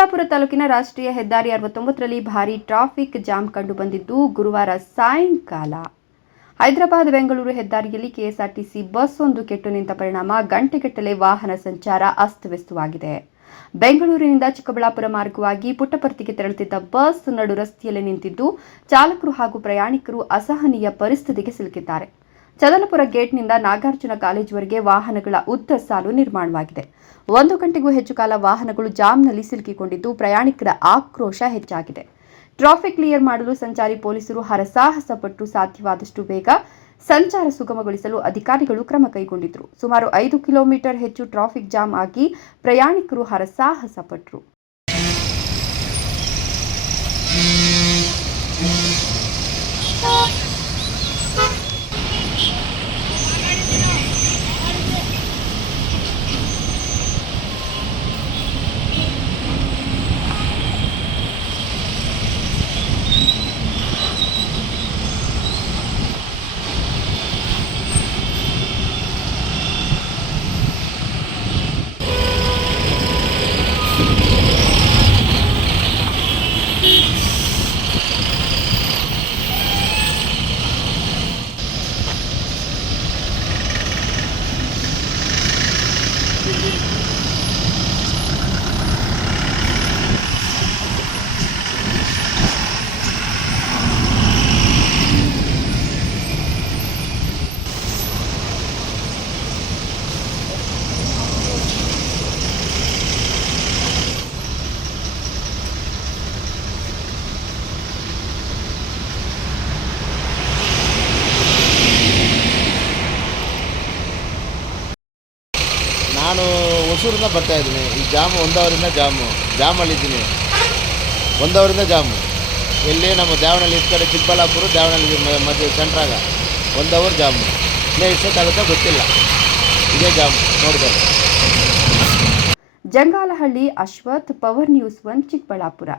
ಚಿಕ್ಕಬಳ್ಳಾಪುರ ತಾಲೂಕಿನ ರಾಷ್ಟ್ರೀಯ ಹೆದ್ದಾರಿ 69ರಲ್ಲಿ ಭಾರೀ ಟ್ರಾಫಿಕ್ ಜಾಮ್ ಕಂಡುಬಂದಿದ್ದು ಗುರುವಾರ ಸಾಯಂಕಾಲ ಹೈದರಾಬಾದ್ ಬೆಂಗಳೂರು ಹೆದ್ದಾರಿಯಲ್ಲಿ ಕೆಎಸ್ಆರ್ಟಿಸಿ ಬಸ್ ಒಂದು ಕೆಟ್ಟು ನಿಂತ ಪರಿಣಾಮ ಗಂಟೆಗಟ್ಟಲೆ ವಾಹನ ಸಂಚಾರ ಅಸ್ತವ್ಯಸ್ತವಾಗಿದೆ. ಬೆಂಗಳೂರಿನಿಂದ ಚಿಕ್ಕಬಳ್ಳಾಪುರ ಮಾರ್ಗವಾಗಿ ಪುಟ್ಟಪರ್ತಿಗೆ ತೆರಳುತ್ತಿದ್ದ ಬಸ್ ನಡು ರಸ್ತೆಯಲ್ಲಿ ನಿಂತಿದ್ದು ಚಾಲಕರು ಹಾಗೂ ಪ್ರಯಾಣಿಕರು ಅಸಹನೀಯ ಪರಿಸ್ಥಿತಿಗೆ ಸಿಲುಕಿದ್ದಾರೆ. ಚದಲಪುರ ಗೇಟ್ನಿಂದ ನಾಗಾರ್ಜುನ ಕಾಲೇಜುವರೆಗೆ ವಾಹನಗಳ ಉದ್ದ ಸಾಲು ನಿರ್ಮಾಣವಾಗಿದೆ. 1 ಗಂಟೆಗೂ ಹೆಚ್ಚು ಕಾಲ ವಾಹನಗಳು ಜಾಮ್ನಲ್ಲಿ ಸಿಲುಕಿಕೊಂಡಿದ್ದು ಪ್ರಯಾಣಿಕರ ಆಕ್ರೋಶ ಹೆಚ್ಚಾಗಿದೆ. ಟ್ರಾಫಿಕ್ ಕ್ಲಿಯರ್ ಮಾಡಲು ಸಂಚಾರಿ ಪೊಲೀಸರು ಹರಸಾಹಸ ಪಟ್ಟು ಸಾಧ್ಯವಾದಷ್ಟು ಬೇಗ ಸಂಚಾರ ಸುಗಮಗೊಳಿಸಲು ಅಧಿಕಾರಿಗಳು ಕ್ರಮ ಕೈಗೊಂಡಿದ್ದರು. ಸುಮಾರು 5 ಕಿಲೋಮೀಟರ್ ಹೆಚ್ಚು ಟ್ರಾಫಿಕ್ ಜಾಮ್ ಆಗಿ ಪ್ರಯಾಣಿಕರು ಹರಸಾಹಸ ಪಟ್ಟರು. ನಾನು ಹೊಸೂರಿಂದ ಬರ್ತಾ ಇದ್ದೀನಿ. ಈ ಜಾಮು 1 ಅವರಿಂದ ಜಾಮಲ್ಲಿದ್ದೀನಿ. 1 ಅವರಿಂದ ಜಾಮು ಎಲ್ಲಿ ನಮ್ಮ ದೇವನಹಳ್ಳಿ ಈ ಕಡೆ ಚಿಕ್ಕಬಳ್ಳಾಪುರ ದೇವನಹಳ್ಳಿ ಮಧ್ಯೆ ಸೆಂಟ್ರಾಗ 1 ಅವರ್ ಜಾಮು. ಇನ್ನೇ ಎಷ್ಟೊತ್ತಾಗುತ್ತೋ ಗೊತ್ತಿಲ್ಲ. ಇದೇ ಜಾಮು ನೋಡ್ಬೋದು. Jangalahalli Ashwath, power news 1 Chikkaballapur.